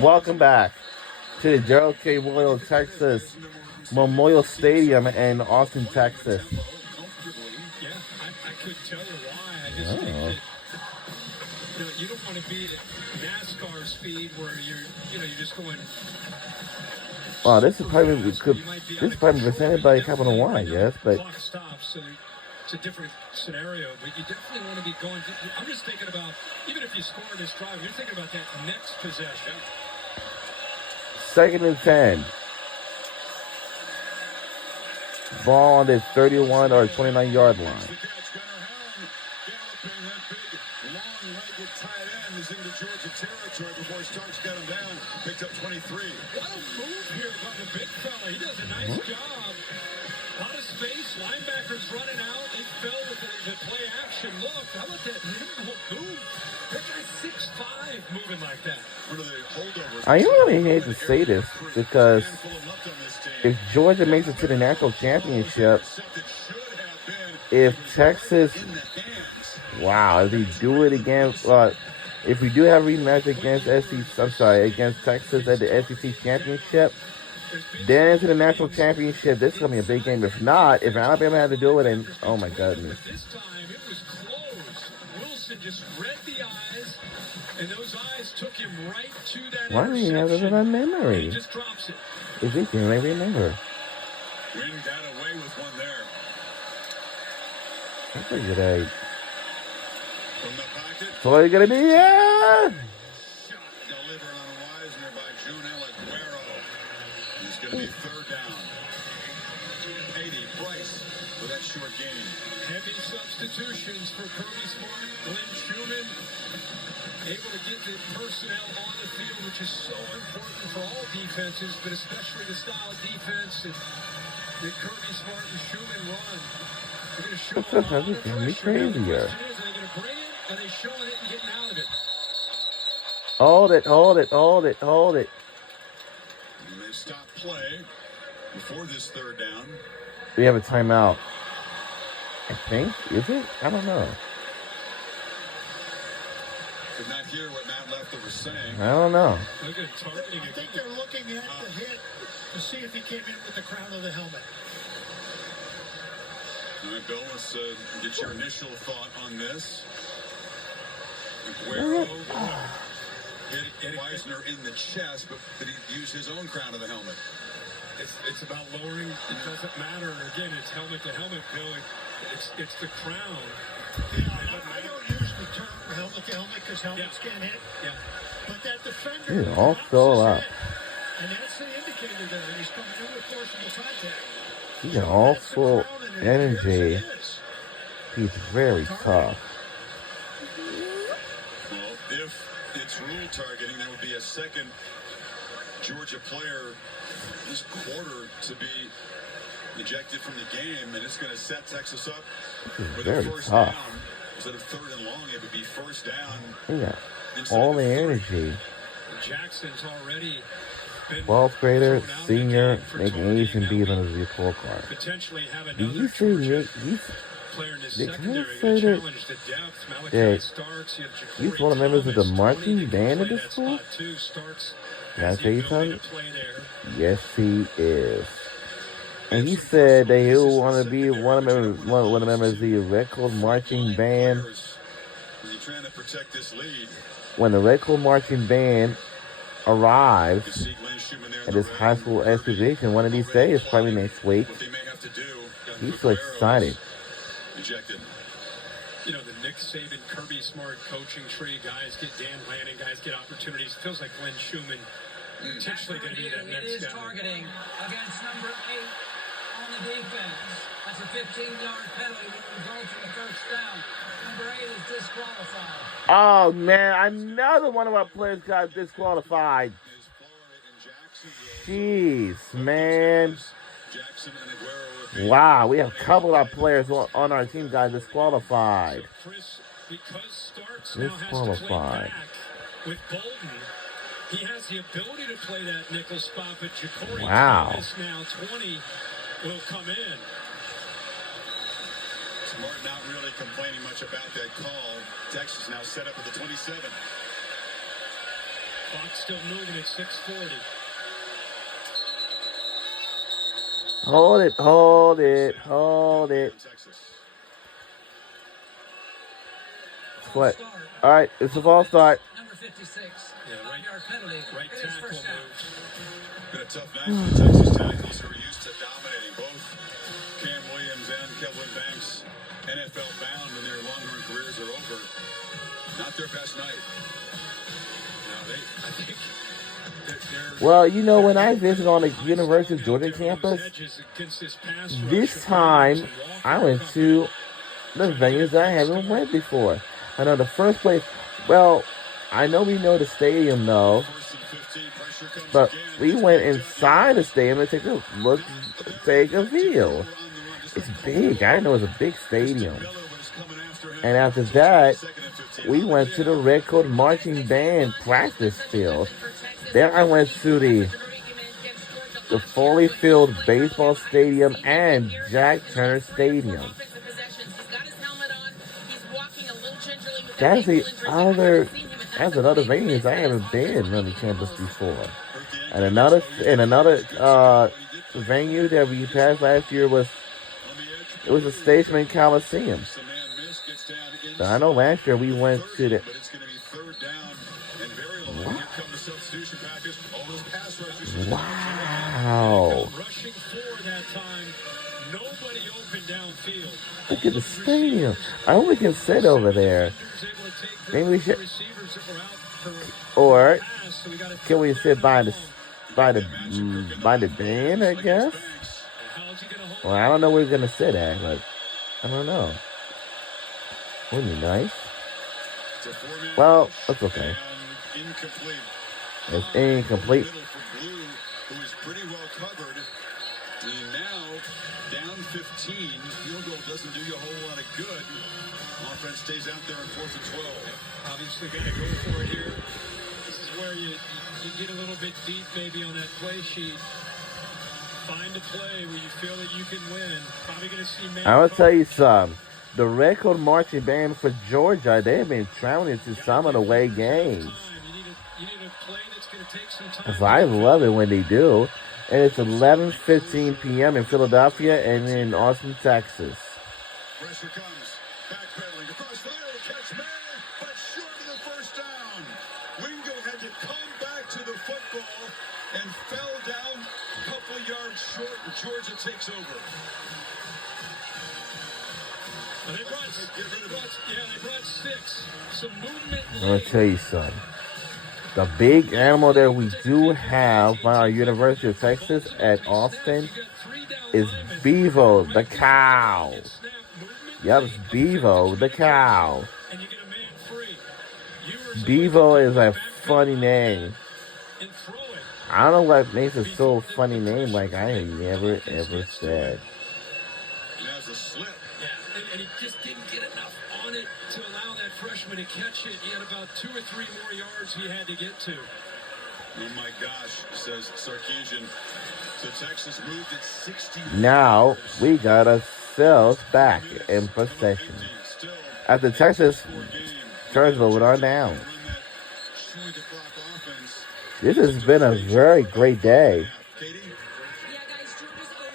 Welcome back to the Gerald K. Royal, Texas Memorial Stadium in Austin, Texas. Yeah, I couldn't tell you why. I just think that you don't want to be at NASCAR speed where you're just going. Well, this is probably presented by Capital One, I guess, but. Clock stops, so it's a different scenario. But you definitely want to be going. I'm just thinking about, even if you score this drive, you're thinking about that next possession. 2nd and 10. Ball on the 31 or 29-yard line. Into Georgia territory before Starks got him down. Picked up 23. What a move here by the big fella. He does a nice job. A lot of space. Linebackers running out. They fell with the play action. Look, how about that nimble move? That guy's 6'5", moving like that. One of the holdovers. I really hate to say this because if Georgia makes it to the national championship, if Texas, if they do it again, if we do have a rematch against against Texas at the SEC championship, then into the national championship, this is going to be a big game. If not, if Alabama had to do it, and oh my goodness. This time it was close. Wilson just read the eyes, and those eyes took him right to that. Why do you have it on memory? He just drops it. If he can remember. Wynn got away with one there. I figured From the pocket. So are you going to be? Yeah! Shot delivered on Wisner by Junel Aguero. He's going to be 3rd down. 80, Bryce with that short gain. Heavy substitutions for Kirby Smart, Glenn Schumann. Able to get the personnel on the field, which is so important for all defenses, but especially the style of defense that Kirby Smart and Schumann run. They're going to show a lot of pressure. Crazy. The question is, are they going to bring it? Are they showing it and getting out of it? Hold it. And they stop play before this 3rd down. We have a timeout. I think. Is it? I don't know. Could not hear what Matt Lefler was saying. I don't know. Look at targeting. I think they're looking at the hit to see if he came in with the crown of the helmet. All right, Bill, let's get your initial thought on this. Aguero hit Wisner in the chest, but did he use his own crown of the helmet? It's about lowering. It doesn't matter. Again, it's helmet to helmet, Bill. It's the crown. I don't use the term helmet to helmet because helmets can't hit. Yeah. But that defender all still up. And that's the indicator there. He's coming in with forcible contact. He's got all full energy. He's very tough. Well, if it's rule targeting, there would be a second Georgia player this quarter to be ejected from the game, and it's going to set Texas up with a 1st down. Instead of 3rd and long, it would be 1st down. Yeah, all the energy. Jackson's already 12th grader, senior, making A's and B's on his report card. Potentially have Did another you say player in his they secondary say to that challenge the depth. Malachi Starks, you have he's Ja'Cory one of the members of the Thomas, marching 20 band at play the that school? spot too. Starks Can I has tell the you ability something? to play there. Yes, he is. And he said that he'll want to be one of the members of the Red Coat Marching Band. Trying to protect this lead. When the Red Coat Marching Band arrives at his high school exhibition one of these days, probably next week, he's so excited. Ejected. You know, the Nick Saban, Kirby Smart coaching tree, guys get Dan Lanning, guys get opportunities. Feels like Glenn Schumann potentially going to be that next guy. It is targeting against number 8 on the defense. That's a 15-yard penalty that results in a 1st down. Number 8 is disqualified. Oh, man, another one of our players got disqualified. Jeez, man. Wow, we have a couple of players on our team got disqualified. Disqualified. With Bolden, he has the ability to play that nickel spot, but Ja'Cory Thomas now 20 will come in. Smart not really complaining much about that call. Texas now set up at the 27. Clock still moving at 6:40. Hold it, hold it, hold it. What? All right, it's a false start. Number 56. Yeah, right. 5-yard penalty. Right It is tackle first down. moves. Been a tough night for the Texas tackles who are used to dominating. Both Cam Williams and Kelvin Banks, NFL bound, and their Longhorn careers are over. Not their best night. No, I think Well, you know, when I visited on the University of Georgia campus, this time I went to the venues that I haven't went before. I know the first place, well, I know we know the stadium though, but we went inside the stadium to take a look, take a view. It's big. I didn't know it was a big stadium. And after that, we went to the Red Coat Marching Band practice field. Then I went to the fully filled baseball stadium and Jack Turner Stadium. That's another venues I haven't been on the campus before. And another venue that we passed last year was the Statesman Coliseum. So I know last year we went to the. What? Wow. Look at the stadium. I only can sit over there. Maybe we should. Or can we sit by the band, I guess? Well, I don't know where we're gonna sit at, but I don't know. Wouldn't be nice. Well, that's okay. It's incomplete. Who is pretty well covered. And now down 15. Field goal doesn't do you a whole lot of good. Offense stays out there in 4th and 12. Obviously going to go for it here. This is where you get a little bit deep maybe on that play sheet. Find a play where you feel that you can win. Probably going to see man. I will tell you something. The Red Coat Marching Band for Georgia, they have been traveling to some of the away games. You need a play that's going to take some time. So I love it when they do. And it's 11:15 p.m. in Philadelphia and in Austin, Texas. Pressure comes. Backpedaling across the middle. Catch man, but short of the first down. Wingo had to come back to the football and fell down a couple yards short, and Georgia takes over. They brought 6. Some movement. I'm going to tell you something. The big animal that we do have by our University of Texas at Austin is Bevo the cow. Yep, it's Bevo the cow. Bevo is a funny name. I don't know what makes it so a funny name like I have never ever said. And he just didn't get enough on it to allow that freshman to catch it. He had about 2 or 3 more yards he had to get to. Oh my gosh, says Sarkisian. So Texas moved at 60. Now we got ourselves back in possession. After Texas turns it on down. This has been a very great day.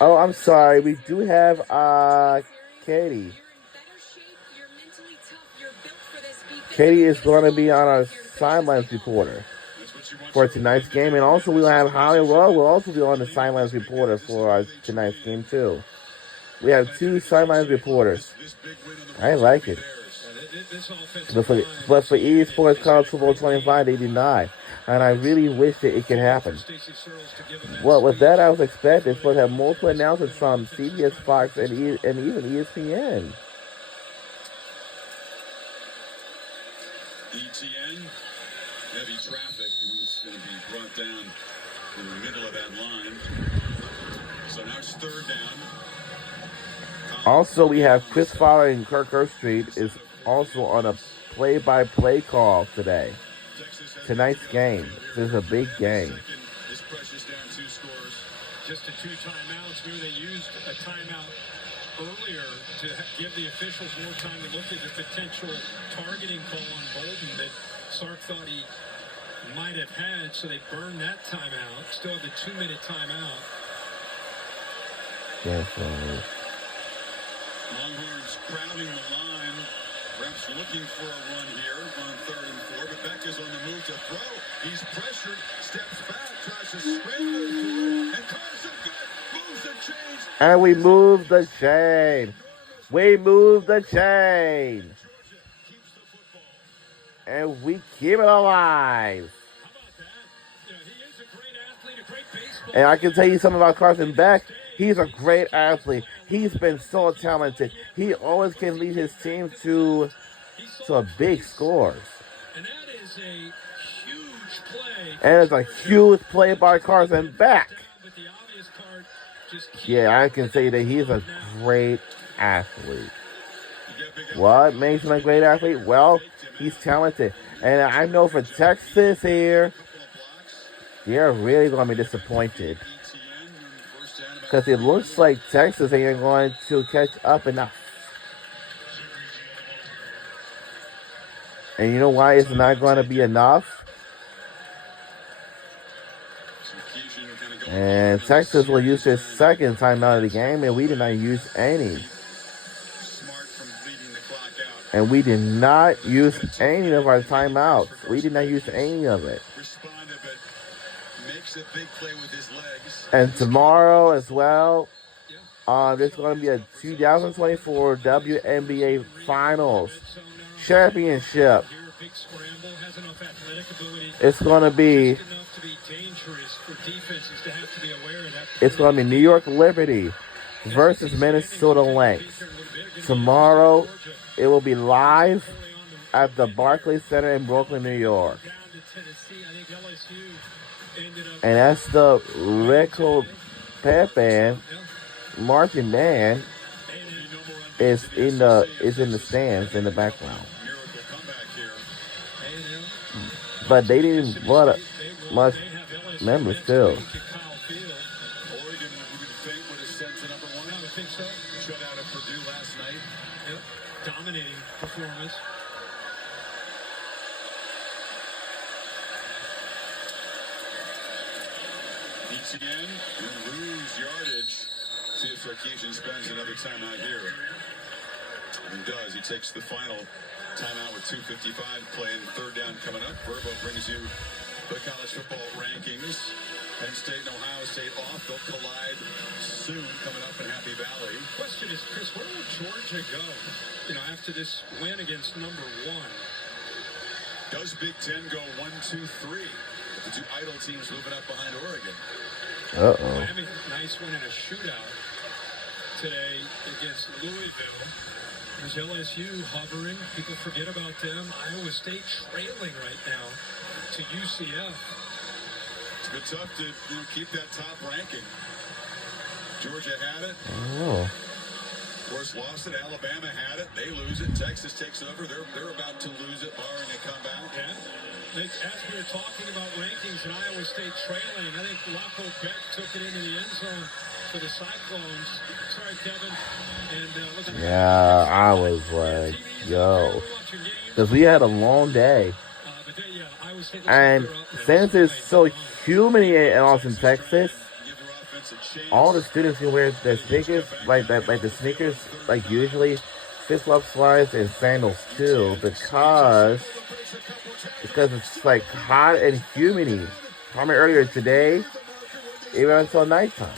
Oh, I'm sorry. We do have Katie. Katie is going to be on our sidelines reporter for tonight's game. And also we'll have Hollywood will also be on the sidelines reporter for our tonight's game too. We have 2 sidelines reporters. I like it. But for EA Sports College Football 25, they do not. And I really wish that it could happen. Well, with that, I was expecting to have multiple announcements from CBS, Fox, and even ESPN. ETN, heavy traffic. It's going to be brought down in the middle of that line. So now it's 3rd down. Also, we have Chris Fowler and Kirk Herbstreit is also on a play-by-play call today. Tonight's game. This is a big game. This pressure's down 2 scores. Just the 2 timeouts. Maybe they used a timeout earlier to give the officials more time to look at the potential targeting call on Bolden that Sark thought he might have had, so they burned that timeout. Still have the 2-minute timeout. Definitely. Longhorns crowding the line. Reps looking for a run here on 3rd and 4. But Becca's on the move to throw. He's pressured, steps back, tries to scramble forward, and Carson good. Moves the chains. And we move the chain. We move the chain. Keeps the football. And we keep it alive. How about that? You know, he is a great athlete, a great baseball. And I can tell you something about Carson Beck. He's a great athlete. He's been so talented. He always can lead his team to big scores. And that is a huge play. And it's a huge play by Carson Beck. But the obvious card just Yeah, I can say that he's a great athlete. What makes him a great athlete? Well, he's talented. And I know for Texas here, they're really going to be disappointed. Because it looks like Texas ain't going to catch up enough. And you know why it's not going to be enough? And Texas will use their second timeout of the game, and we did not use any. And we did not use any of our timeouts. We did not use any of it. And tomorrow as well, there's going to be a 2024 WNBA Finals Championship. It's going to be New York Liberty versus Minnesota Lynx. Tomorrow, it will be live at the Barclays Center in Brooklyn, New York. And that's the Rico Pepe marching band is in the stands in the background. But they didn't want much members still. Oregon, we would think, would have sent to number 1. I would think so. Shut out at Purdue last night. Yep. Dominating performance. ETN will lose yardage. See if Sarkisian spends another timeout here. And he does. He takes the final timeout with 2:55 playing. 3rd down coming up. Verbo brings you the college football rankings. Penn State and Ohio State off. They'll collide soon coming up in Happy Valley. Question is, Chris, where will Georgia go? You know, after this win against number 1. Does Big Ten go 1, 2, 3? The 2 idle teams moving up behind Oregon. Miami, nice win in a shootout today against Louisville. There's LSU hovering. People forget about them. Iowa State trailing right now to UCF. It's been tough to keep that top ranking. Georgia had it. Of course, lost it. Alabama had it. They lose it. Texas takes it over. They're about to lose it, barring a comeback. Yeah. As we were talking about rankings and Iowa State trailing, I think Laco Beck took it into the end zone for the Cyclones. Sorry, Kevin. And yeah, I was like, yo. Because we had a long day. And since it's so humid in Austin, Texas, all the students can wear their sneakers, like the sneakers, like usually, flip-flop slides and sandals too, because it's like hot and humid. Probably earlier today, even until nighttime.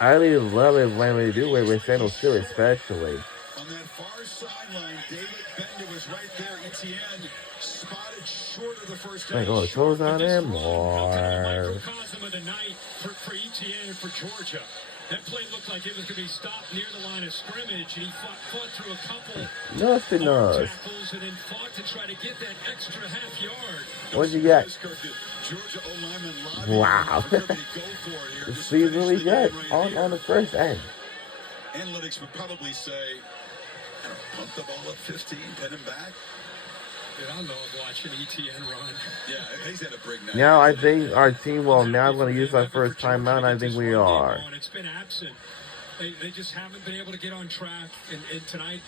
I really love it when we do wear sandals too, especially. On that far sideline, David Bender was right there. ETN spotted short of the first down. Like, toes on him more. Microcosm of the night for ETN and for Georgia. That play looked like it was going to be stopped near the line of scrimmage, and he fought through a couple tackles and then fought to try to get that extra half yard. What'd you get? Wow. This is really good on the first end. Analytics would probably say, pump the ball up 15, pin him back. Dude, I love watching ETN run. Yeah, he's had a break night. Now I think our team will now going to use our first timeout. I think we are. It's been absent. They just haven't been able to get on track. And tonight,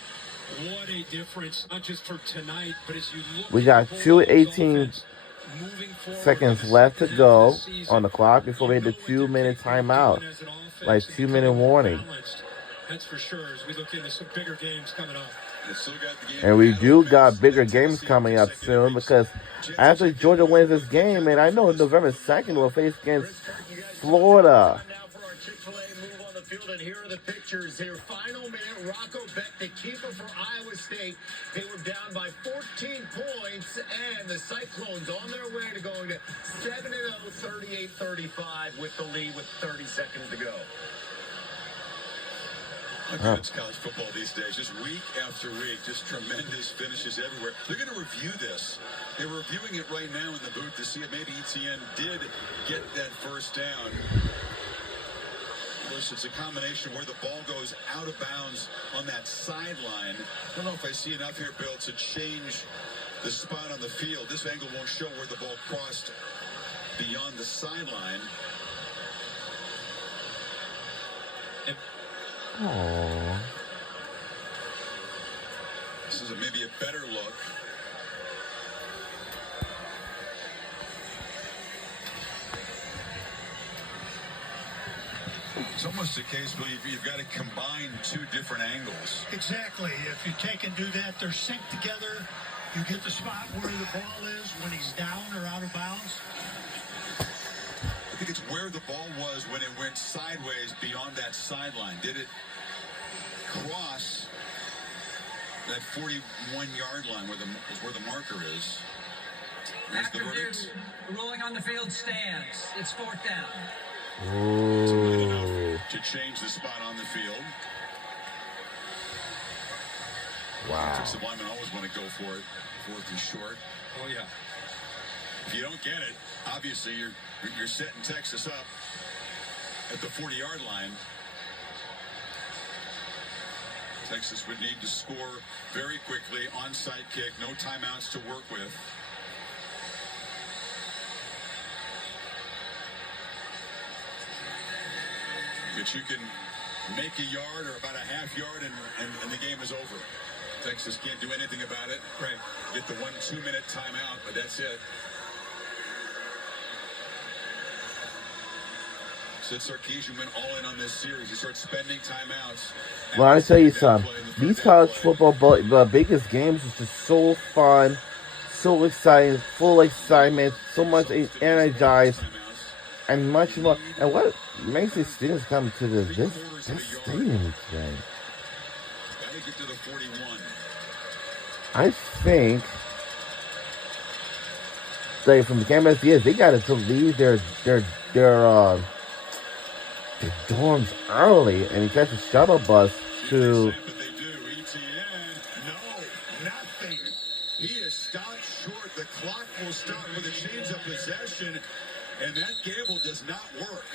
what a difference, not just for tonight, but as you look. We got two 18 moving forward. seconds left to go on the clock before we hit the 2-minute timeout. Like 2-minute warning. That's for sure as we look into some bigger games coming up. And we do got bigger games coming up soon because after Georgia wins this game, and I know November 2nd we'll face against Florida. Now for our Chick-fil-A move on the field, and here are the pictures. Their final minute, Rocco Beck, the keeper for Iowa State. They were down by 14 points, and the Cyclones on their way to going to 7-0, 38-35 with the lead with 30 seconds to go. Look at it's college football these days. Just week after week, just tremendous finishes everywhere. They're going to review this. They're reviewing it right now in the booth to see if maybe ETN did get that first down. Of course, it's a combination where the ball goes out of bounds on that sideline. I don't know if I see enough here, Bill, to change the spot on the field. This angle won't show where the ball crossed beyond the sideline. Aww. This is maybe a better look. It's almost a case where you've got to combine two different angles. Exactly. If you take and do that, they're synced together. You get the spot where the ball is when he's down or out of bounds. I think it's where the ball was when it went sideways beyond that sideline. Did it cross that 41-yard line where the marker is? There's the After verdict. due, ruling on the field stands. It's fourth down. Ooh. To change the spot on the field. Wow. Defensive linemen always want to go for it. Fourth and short. Oh, yeah. If you don't get it, obviously you're setting Texas up at the 40-yard line. Texas would need to score very quickly. Onside kick, no timeouts to work with. But you can make a yard or about a half yard and the game is over. Texas can't do anything about it. Right. Get the 1-2 minute timeout, but that's it. Sid Sarkisian went all in on this series. He starts spending timeouts. Well, I tell you something. These college football biggest games is just so fun, so exciting, full excitement, so much energized, and much more. And what makes these students come to this stadium today? Gotta get to the 41. I think, like from the campus, yes, they got to leave their dorms early and catch a shuttle bus to. But they do. ETN, no, nothing. He is stopped short. The clock will stop with a change of possession, and that gamble does not work.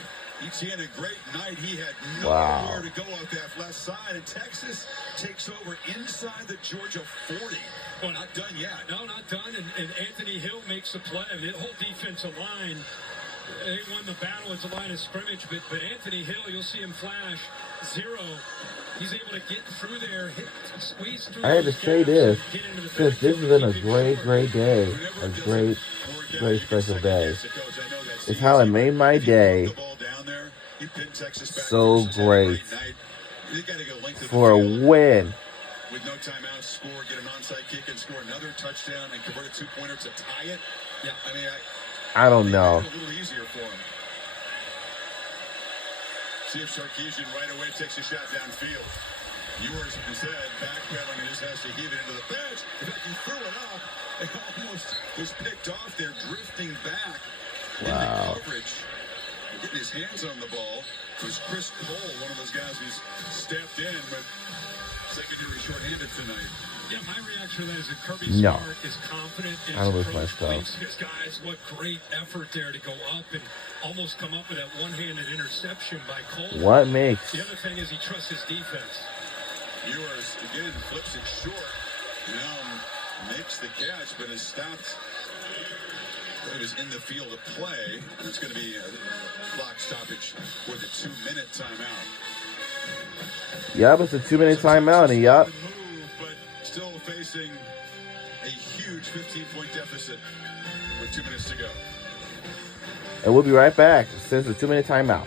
ETN a great night. He had nowhere to go out that left side, and Texas takes over inside the Georgia 40. Well, Not done yet. No, not done. And Anthony Hill makes a play. I mean, the whole defensive line, they won the battle at the line of scrimmage. But Anthony Hill, you'll see him flash zero. He's able to get through there, squeeze through. I had to say this because this has been a great day, a great special day. It's how it made my day so great for a win. With no timeouts, score, get an onside kick and score another touchdown and convert a two-pointer to tie it. Yeah, I mean, I don't know. a little easier for him. See if Sarkisian right away takes a shot downfield. Ewers instead backpedaling and just has to heave it into the bench. In fact, he threw it up and almost was picked off there, drifting back into coverage. Getting his hands on the ball was Chris Cole, one of those guys who's stepped in, but secondary shorthanded tonight. Yeah, my reaction to that is that Kirby Smart is confident in his approach, thinks his guys, what great effort there to go up and almost come up with that one-handed interception by Cole. What makes? The other thing is he trusts his defense. Ewers again flips it short. Now makes the catch, but is stopped. It was in the field of play, and it's going to be a clock stoppage with a 2-minute timeout. Yup, it's a 2-minute timeout, and yup. But still facing a huge 15-point deficit with 2 minutes to go. And we'll be right back since the 2-minute timeout.